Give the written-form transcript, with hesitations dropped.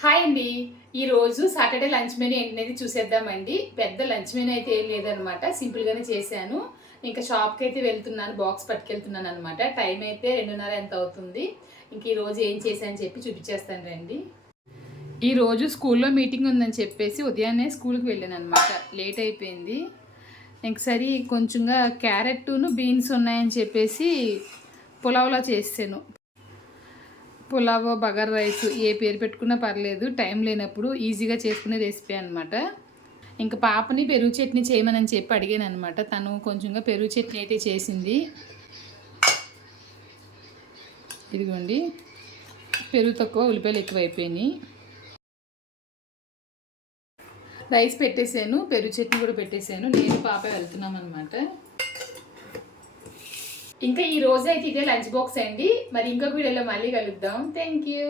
Hi అండి. ఈరోజు Saturday lunch menu ఏంటనేది చూసేద్దామండి. పెద్ద లంచ్ మెనూ అయితే ఏం లేదనమాట, సింపుల్గానే చేశాను. ఇంకా షాప్కి అయితే వెళ్తున్నాను, బాక్స్ పట్టుకెళ్తున్నాను అనమాట. టైం అయితే 2:30 ఎంత అవుతుంది. ఇంక ఈరోజు ఏం చేశాను చెప్పి చూపించేస్తాను రండి. ఈరోజు స్కూల్లో మీటింగ్ ఉందని చెప్పేసి ఉదయాన్నే స్కూల్కి వెళ్ళాను అనమాట. లేట్ అయిపోయింది. ఇంకసరి కొంచెంగా క్యారెట్ను బీన్స్ ఉన్నాయని చెప్పేసి పులావ్లా చేసాను. పులావ్, బగారా రైస్ ఏ పేరు పెట్టుకున్నా పర్లేదు, టైం లేనప్పుడు ఈజీగా చేసుకునే రెసిపీ అనమాట. ఇంకా పాపని పెరుగు చట్నీ చేయమని చెప్పి అడిగాను అనమాట. తను కొంచెంగా పెరుగు చట్నీ అయితే చేసింది. ఇదిగోండి, పెరుగు తక్కువ, ఉల్లిపాయలు ఎక్కువ అయిపోయినాయి. రైస్ పెట్టేశాను, పెరుగు చట్నీ కూడా పెట్టేశాను. నేను పాప వెళ్తున్నాం అనమాట. ఇంకా ఈ రోజు అయితే ఇదే లంచ్ బాక్స్ అండి. మరి ఇంకొక వీడియోలో మళ్ళీ కలుద్దాం. Thank you.